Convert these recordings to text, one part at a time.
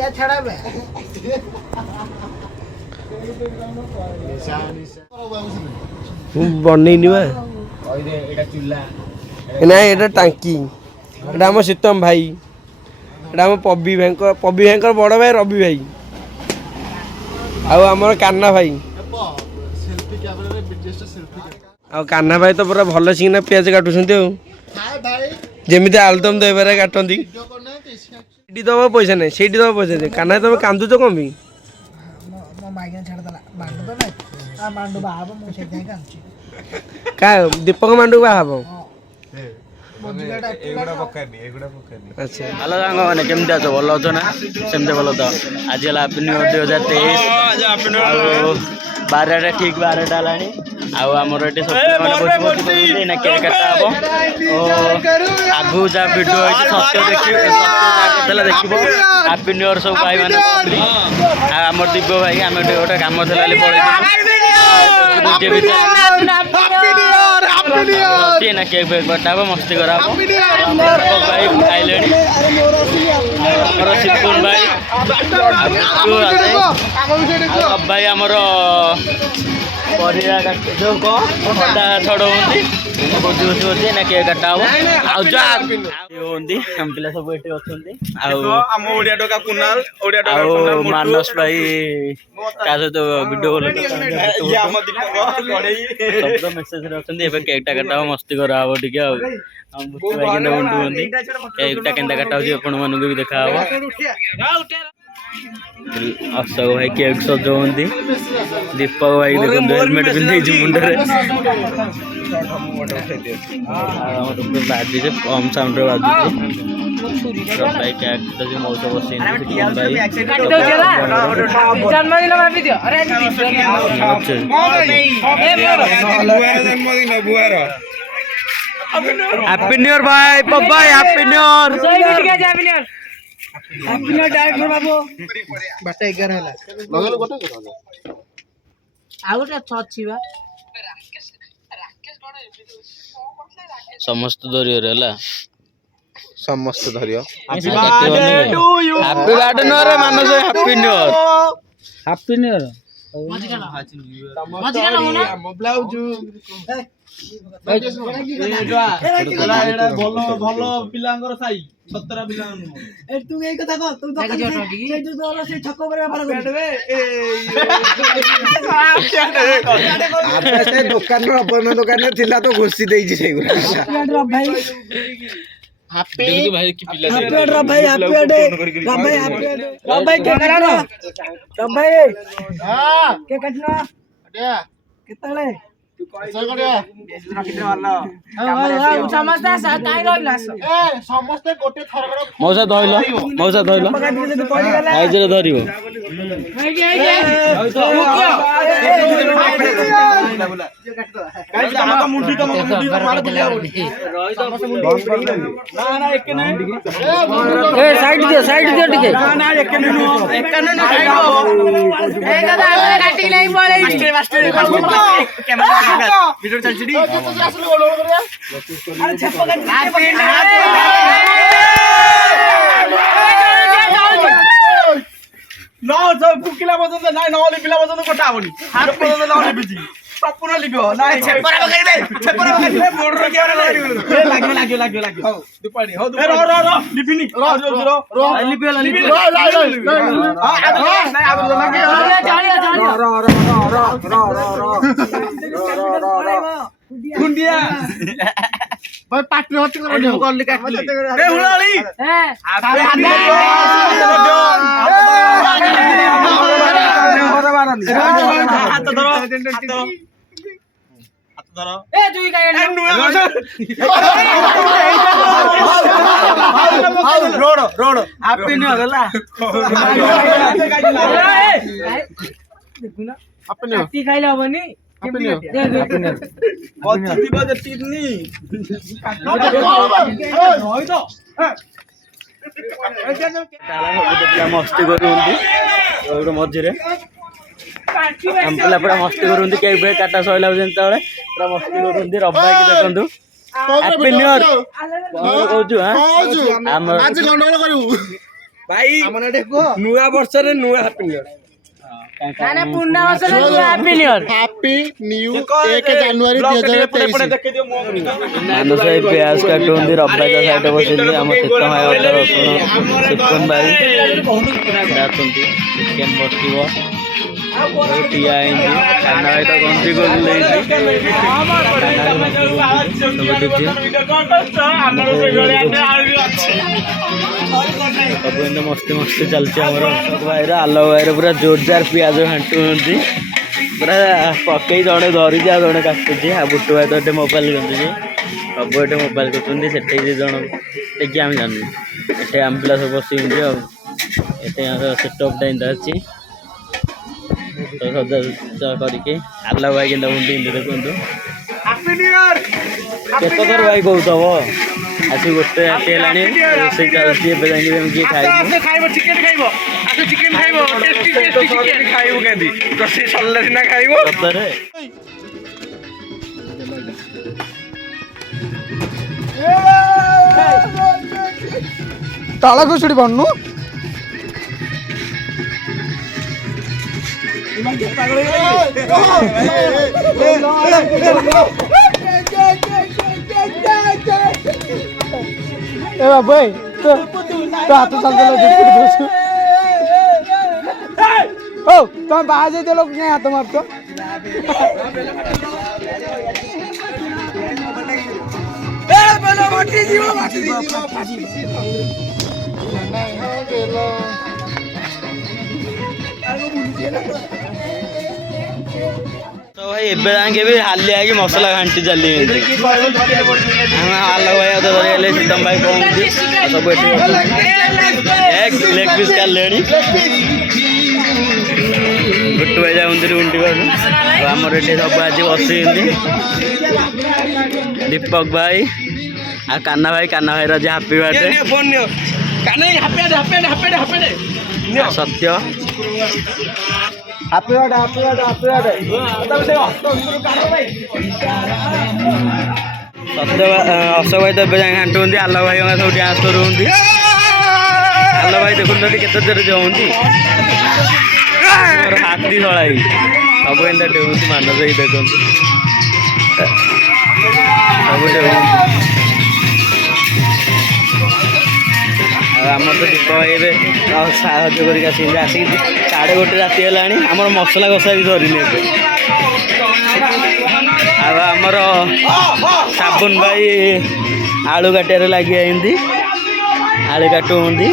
क्या छड़ा बे बनईनी बा ना ये टांकी एटा आम शीतम भाई एटा आम पब्बी भाई बड़ भाई रवि भाई आमर कान्ना भाई आ कान्ना भाई तो पूरा भल सिंह पियाज काटुंट जमी आलुदम दहीबारे काटती दबा पैसा नहीं से दबा पैसा नहीं कान्ना तुम कांदुच कम भी दीपक मांडू बाहब अच्छा हेलो सांग मैंने केमती अच भल अच्छ ना सेमती भल तो आज है हैप्पी न्यू ईयर 2023 बारटा ठीक 12टा आमर ये सब मैंने ना केक काटा हम आगू जहाँ भिड सत्य देखिए देखो हैप्पी न्यू ईयर सब भाई मैंने आमर दिव्य भाई आम गोटे कम थी ना केक फेक कटा मस्ती करा भाई खाइले सिद्धून भाई भाई आमर परिया जो खंडा छड़ाती भोजी भोजी होती ना केक काटा हम आम पिला सब ये अच्छा मानस भाई क्या सहित वीडियो सब मेसेज अच्छा केकटा काटा मस्ती करा टे केकटा के काटा आपण भी देखा अशोक भाई केक सजाती दीपक भाई देखो हेलमेट पिंधे मुंडे बाजी से कम साउंड बाजुची भाई केक मौज बस हैप्पी न्यू ईयर भाई पब्बाई हैप्पी न्यू ईयर डायरेक्टर बाबू बाटा 11 होला लगल गोटे आ गोटे अछि बा समस्त धरियो रे ला समस्त धरियो हैप्पी बर्थडे नो रे मानस हैप्पी न्यू ईयर मजिका लगना ब्लाउज ଭଲ ପିଲାଙ୍କର ସାଇ 17 ପିଲା ए तू एई कथा कह तू दୋकान से जो से छक्को पर व्यापार करबे आपे से दुकान रो अपन दुकान में थिला तो घुसी देई छै गुरा भाई हैप्पी भाई की पिला हैप्पी रो भाई हैप्पी बर्थडे रो भाई हैप्पी रो भाई के कटना रो भाई हां के कटना अटिया केतले मौसा धइल मौसा धइल आइजरे धरियो साइड दियो टिके ना ना एक काटी नहीं बोले मास्टर कैमरा वीडियो चल छिड़ी अरे छप्पा का नो तो फुकिला बजन ना नले पिला बजन कोटा आबनी हाथ बजन नले बिजी प्रॉपर लिबो ना छप्परा बकरिबे मोटर के लाग्यो हो दुपाड़ी हो दुपाड़ी रो लिपिनी रो लिपियो गुंडिया भाई पार्टी होती करो कर ले काट ले ए हुलाली हाथ धरो ए तुई का रोड हैप्पी न्यू ईयर ला देखु ना हैप्पी न्यू ईयर खाइले हबनी मस्ती कर मझे पूरा मस्ती कर केक फेक काटा सैला पूरा मस्ती कर रब्बा की देखु हैप्पी न्यू ईयर कहूँ ଭାଇ ନୂଆ ବର୍ଷରେ ନୂଆ happy new year. Happy new 1 जनवरी 2023 ମାନସ ଭାଇ ପିଆଜ କାଟୁଛନ୍ତି, ରବାଇ ତା ସାଇଡରେ ବସିଛନ୍ତି, ଆମ ଶୀତ ଭାଇ ଅଦା ରସୁଣ ଚିକନ ଭାଇ ଅଛନ୍ତି, ଚିକେନ ବସିବ ଠିଆ ହେଇଛି, କାନା ଭାଇ ତ ଗଞ୍ଜି କରିଦେଇଛି, ସବୁ ଏମିତି ମସ୍ତି ମସ୍ତି ଚାଲିଛି ଆମର। ଅଶୋକ ଭାଇର ଆଲୋକ ଭାଇର ପୁରା ଜୋରଦାର ପିଆଜ ଘାଣ୍ଟୁଛନ୍ତି, ପୁରା ପକେଇ ଜଣେ ଧରିଛି ଆଉ ଜଣେ କାଟୁଛି, ଆଉ ବୁଟୁ ଭାଇ ତ ଏଠି ମୋବାଇଲ କାଟୁଛି, ସବୁ ଏଠି ମୋବାଇଲ କରୁଛନ୍ତି, ସେଠି ଦି ଜଣ ଦେଖି ଆମେ ଜାଣିଛୁ, ଏଠି ଆମ ପିଲା ସବୁ ବସିଛନ୍ତି ଆଉ ଏଠି ଆମର ସେଟଅପ୍ଟା ଏମିତି ଅଛି ତ ସଜା କରିକି। ଆଲୋକ ଭାଇ କେନ୍ତା ବୁନ୍ତି ଏମିତି ଦେଖନ୍ତୁ, କେତେ ଥର ଭାଇ କହୁଥବ ଆସି ଗୋଟେ ରାତି ହେଲାଣି ରୋଷେଇ ଚାଲିଛି, ଏବେ ଯାଇକି କିଏ ଖାଇବ ଚିକେନ ଖାଇବ ଖାଇବୁ କେମିତି ରୋଷେଇ ସରିଲା ସିନା ଖାଇବ। ସତରେ तल घुसुड़ी बनू ए बाबू तो हाथ चलते ओ तुम बाहर जाते लोग नहीं हाथ मारतो ତ ଭାଇ ଏବେ ଯାକେ ବି ହାଲି ଆଗି ମସଲା ଘାଣ୍ଟି ଚାଲି ଆମେ ଆଲୋକ ଭାଇ ଆଉ ଧରିଗଲେ, ସୀତମ ଭାଇ କହୁଛନ୍ତି ଆଉ ସବୁ ଏଠି ଲେଗ ପିସ୍ କାଢିଲେଣି, ଗୁଟୁ ଭାଇ ଯାଉଛନ୍ତି ଉଣ୍ଡି ପାରୁ, ଆଉ ଆମର ଏଠି ସବୁ ଆଜି ବସିଛନ୍ତି, ଦୀପକ ଭାଇ ଆଉ କାନା ଭାଇର ଆଜି ହାପି ବାର୍ଥଡେ, ସତ୍ୟ ଅଶୋକ ଭାଇ ତ ଏବେ ଯାଇ ଘାଣ୍ଟୁଛନ୍ତି, ଆଲୋକ ଭାଇ ସବୁ ଡ୍ୟାନ୍ସ କରୁଛନ୍ତି, ଆଲୋକ ଭାଇ ଦେଖୁଛନ୍ତି କେତେ ଜୋରେ ଯାଉଛନ୍ତି, ହାତୀ ଶଳାଇ ସବୁ ଏମିତି ଡେଉଁଛି, ମାନସ ଭାଇ ଦେଖନ୍ତୁ ସବୁ ଡେଉଁଛି। ଆଉ ଆମର ତ ଦୀପ ଭାଇ ଏବେ ସାହାଯ୍ୟ କରିକି ଆସିକି 1:30 ରାତି ହେଲାଣି, ଆମର ମସଲା କଷା ବି ଧରିନି ଏବେ। ଆଉ ଆମର ସାବୁନ ଭାଇ ଆଳୁ କାଟିବାରେ ଲାଗି ଯାଇଛନ୍ତି, ଆଳୁ କାଟୁଛନ୍ତି।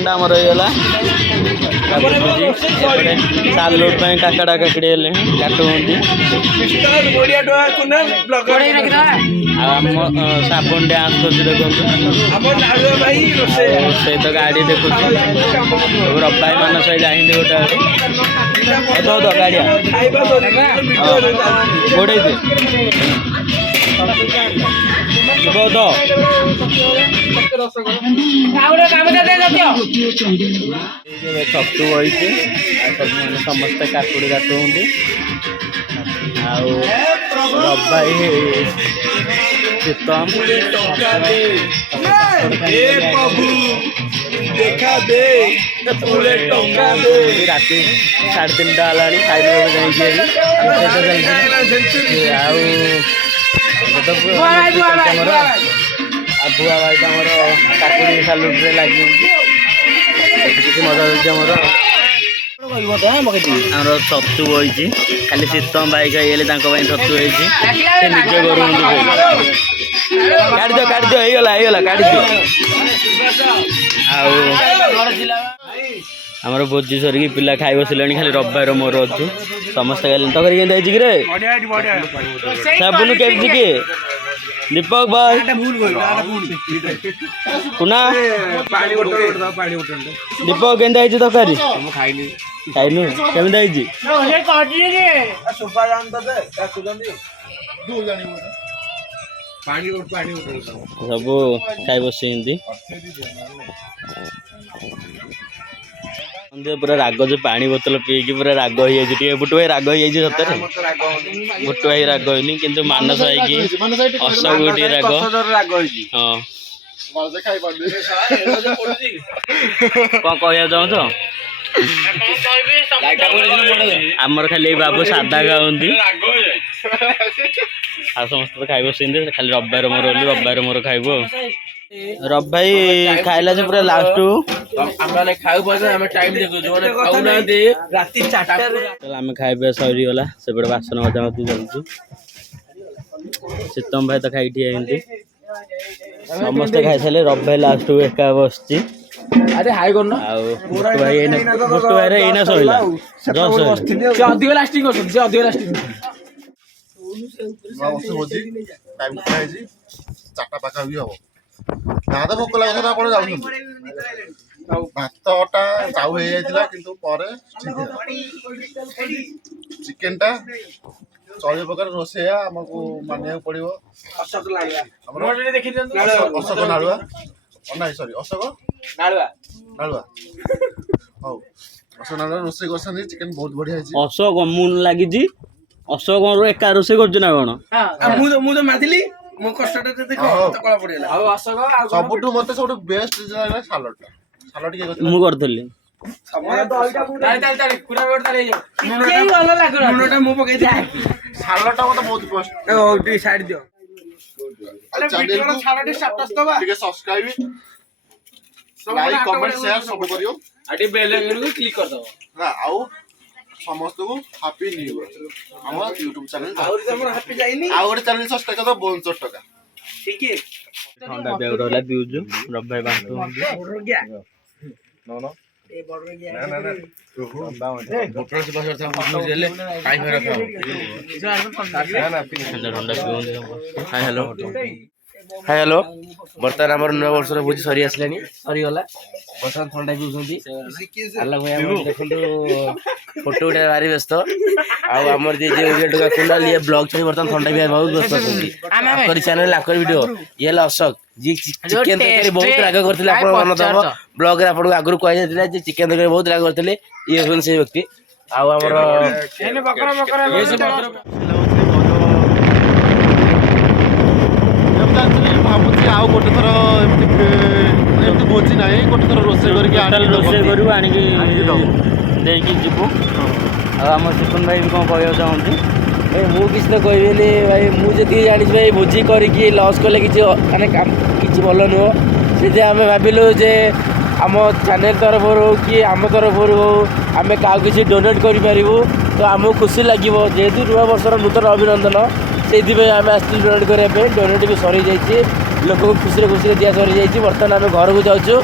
ଚିକେନଟା ଆମର ହେଇଗଲା ସାଲୁଟ୍ ପାଇଁ କାକଡ଼ା କାକଡ଼ି ହେଲେ କାଟୁଛନ୍ତି। ଆଉ ଆମ ସାବୁନ ଡ୍ୟାନ୍ସ କରୁଛି ଦେଖନ୍ତୁ। ସେ ତ ଗାଡ଼ି ଦେଖୁଛି ରବାଇ ମାନ ସହ ଯାଇଛନ୍ତି ଗୋଟେ ଗାଡ଼ିଆ ଗୋଡ଼େଇଦେ ଛତୁ ବହିଛି ଆଉ ସବୁ ମାନେ ସମସ୍ତେ କାକୁଡ଼ି କାଟୁଛନ୍ତି। ଆଉ ରବାଇ ପ୍ରୀତମ ରାତି 3:30 ହେଲାଣି ଖାଇବାକୁ ଯାଇକି ଆଉ ବୁଆ ଭାଇ ତ ଆମର କାକୁଡ଼ି ସାଲୁଟ୍ରେ ଲାଗିଛନ୍ତି। କିଛି ମଜା ହେଉଛି ଆମର ଛତୁ ବହିଛି। ଖାଲି ଶୀତମ ବାଇକ୍ ହେଇଗଲେ ତାଙ୍କ ପାଇଁ ଛତୁ ହେଇଛି। ସେ ନିଜେ କରୁଛନ୍ତି କାଟିଦିଅ ହେଇଗଲା କାଟିଦିଅ। ଆଉ ଆମର ଭୋଜି ସରିକି ପିଲା ଖାଇ ବସିଲେଣି। ଖାଲି ରବିବାର ମୋର ଅଛୁ ସମସ୍ତେ ଖାଇଲେଣି। ତରକାରୀ କେମିତି ହେଇଛି କିରେ? ସାବୁନ କେମିତି କିଏ? ଦୀପକ ଭାଇ କୁନା ଦୀପକ କେମିତି ହେଇଛି ତରକାରୀ? ଖାଇନୁ କେମିତି ହେଇଛି? ସବୁ ଖାଇ ବସିଛନ୍ତି। ପୁରା ରାଗ ଯୋଉ ପାଣି ବୋତଲ ପିଇକି ପୁରା ରାଗ ହେଇଯାଇଛି। ଟିକେ ବୁଟୁ ଭାଇ ରାଗ ହେଇଯାଇଛି ସତରେ। ବୁଟୁ ଭାଇ ରାଗ ହେଇନି କିନ୍ତୁ ମାନସ ହେଇକି ଅଶୋକ ଟିକେ ରାଗ। ହଁ କଣ କହିବାକୁ ଚାହୁଁଛ? ଆମର ଖାଲି ଏଇ ବାବୁ ସାଧା ଖାଆନ୍ତି ଆଉ ସମସ୍ତେ ତ ଖାଇ ବସିଛନ୍ତି। ଖାଲି ରବିବାର ମୋର ଖାଇବୁ ଆଉ। ରବି ଭାଇ ଖାଇଲା ଯେ ପୁରା ଲାଷ୍ଟ ଆମେ ଖାଇବା ସରିଗଲା। ସେପଟେ ବାସନ ମଜା ମଜି ଚାଲିଛି। ଶୀତମ ଭାଇ ତ ଖାଇ ଠିଆ ହେଇଛନ୍ତି। ସମସ୍ତେ ଖାଇସାରିଲେ ରବି ଭାଇ ଲାଷ୍ଟକୁ ଏକା ବସିଛି। ଆଉ ବୁଟୁ ଭାଇ ଏଇନା ଶୋଇଲା। ଅଧିକ ଲାଷ୍ଟିଂ କରୁଛନ୍ତି। ସେ ଅଧିକ ଲାଷ୍ଟିଂ ଭୋଜି ଟାଇମ୍ ହେଇଛି 4ଟା ପାଖାପାଖି ହବ। ଗାଁ ତ ଭୋକ ଲାଗୁଥିଲା ଆପଣ ଯାଉଛନ୍ତି। ଭାତଟା ଚାଉ ହେଇଯାଇଥିଲା କିନ୍ତୁ ପରେ ଚିକେନଟା ଚଳିବ ପ୍ରକାର ରୋଷେଇଆ ଆମକୁ ମାନିବାକୁ ପଡ଼ିବ। ଅଶୋକ ନାଳୁଆ ହଉ ଅଶୋକ ନାଳୁଆ ରୋଷେଇ କରିଛନ୍ତି। ଚିକେନ ବହୁତ ବଢିଆ ହେଇଛି। ଅଶୋକ ମୁଁ ଲାଗିଛି। ଅଶୋକ ଏକା ରୋଷେଇ କରୁଛି ନା କଣ? ମୁଁ ତ ମାରିଥିଲି ମୋ କଷ୍ଟଟା ସବୁଠୁ ମତେ ସବୁଠୁ ବେଷ୍ଟ ଲାଗିଲା ସାଲଡଟା। ସାଲଡ କିଏ କରିଥିଲା? ମୁଁ କରିଥିଲି। ମୁଁ ପକେଇଥିଲି। ସାଲଡଟା ମତେ ବହୁତ ବେଷ୍ଟ। ଟିକେ ସାଇଡ ଦିଅ। ଟିକେ ସବସ୍କ୍ରାଇବ ଲାଇକ୍ କମେଣ୍ଟ ସେୟାର ସବୁ କରିବ। କ୍ଲିକ୍ କରିଦବ ନା ଆଉ ସମସ୍ତଙ୍କୁ ହାପି ନ୍ୟୁ ଇୟର। ଆମ ୟୁଟ୍ୟୁବ ଚ୍ୟାନେଲ ଆଉ ଗୋଟେ ଚ୍ୟାନେଲ ସବସ୍କ୍ରାଇବ କରିଦବ 52 ଟଙ୍କା। ଥଣ୍ଡା ପିଆକୁ ରହିଲା ପିଉଛୁ। ରବି ଭାଇ ବାଣ୍ଟୁ ହ୍ୟାଲୋ ବର୍ତ୍ତମାନ ଆମର ନୂଆ ବର୍ଷର ଭୋଜି ସରି ଆସିଲାଣି। ସରିଗଲା ବର୍ତ୍ତମାନ ଥଣ୍ଡା ପିଉଛନ୍ତି। ଆଲୋକ ଭାଇ ଆମର ଦେଖନ୍ତୁ ଫଟୋ ଉଠେଇବା ଭାରି ବ୍ୟସ୍ତ। ଆଉ ଆମର କୁନାଲ ଇଏ ବ୍ଲଗ ଛାଡ଼ି ବର୍ତ୍ତମାନ ଥଣ୍ଡା ପିଇବା ବହୁତ ବ୍ୟସ୍ତ ଅଛନ୍ତି। ଆଙ୍କରି ଚ୍ୟାନେଲ ଆଙ୍କରି ଭିଡ଼ିଓ ଇଏ ହେଲା ଅଶୋକ ଯିଏ ଚିକେନ ତରକାରୀ ବହୁତ ରାଗ କରିଥିଲେ। ଆପଣ ମନ ଦେବ ବ୍ଲଗରେ ଆପଣଙ୍କୁ ଆଗରୁ କୁହାଯାଇଥିଲା ଯେ ଚିକେନ ତରକାରୀ ବହୁତ ରାଗ କରିଥିଲେ। ଇଏ ହେଉଛନ୍ତି ସେଇ ବ୍ୟକ୍ତି। ଆଉ ଆମର ଭାବୁଛି ଆଉ ଗୋଟେ ଥର ଏମିତି ଭୋଜି ନାହିଁ। ଗୋଟେ ଥର ରୋଷେଇ କରିକି କରିବୁ ଆଣିକି ଦେଇକି ଯିବୁ। ଆଉ ଆମ ସିପୁନ ଭାଇ ବି କ'ଣ କହିବାକୁ ଚାହୁଁଛି? ଭାଇ ମୁଁ କିଛି ତ କହିବିନି ଭାଇ। ମୁଁ ଯେତିକି ଜାଣିଛି ଭାଇ ଭୋଜି କରିକି ଲସ୍ କଲେ କିଛି ମାନେ କିଛି ଭଲ ନୁହଁ। ସେଥିପାଇଁ ଆମେ ଭାବିଲୁ ଯେ ଆମ ଚ୍ୟାନେଲ୍ ତରଫରୁ ହଉ କି ଆମ ତରଫରୁ ହଉ ଆମେ କାହାକୁ କିଛି ଡୋନେଟ୍ କରିପାରିବୁ ତ ଆମକୁ ଖୁସି ଲାଗିବ। ଯେହେତୁ ନୂଆ ବର୍ଷର ନୂତନ ଅଭିନନ୍ଦନ ସେଇଥିପାଇଁ ଆମେ ଆସିଥିଲୁ ଡୋନେଟ୍ କରିବା ପାଇଁ। ଡୋନେଟ୍ ବି ସରିଯାଇଛି। ଲୋକଙ୍କୁ ଖୁସିରେ ଦିଆ ସରିଯାଇଛି। ବର୍ତ୍ତମାନ ଆମେ ଘରକୁ ଯାଉଛୁ।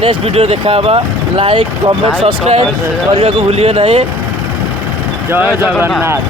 नेक्स्ट वीडियो देखा लाइक कमेंट सब्सक्राइब करने को भूलिए नहीं। जय जगन्नाथ।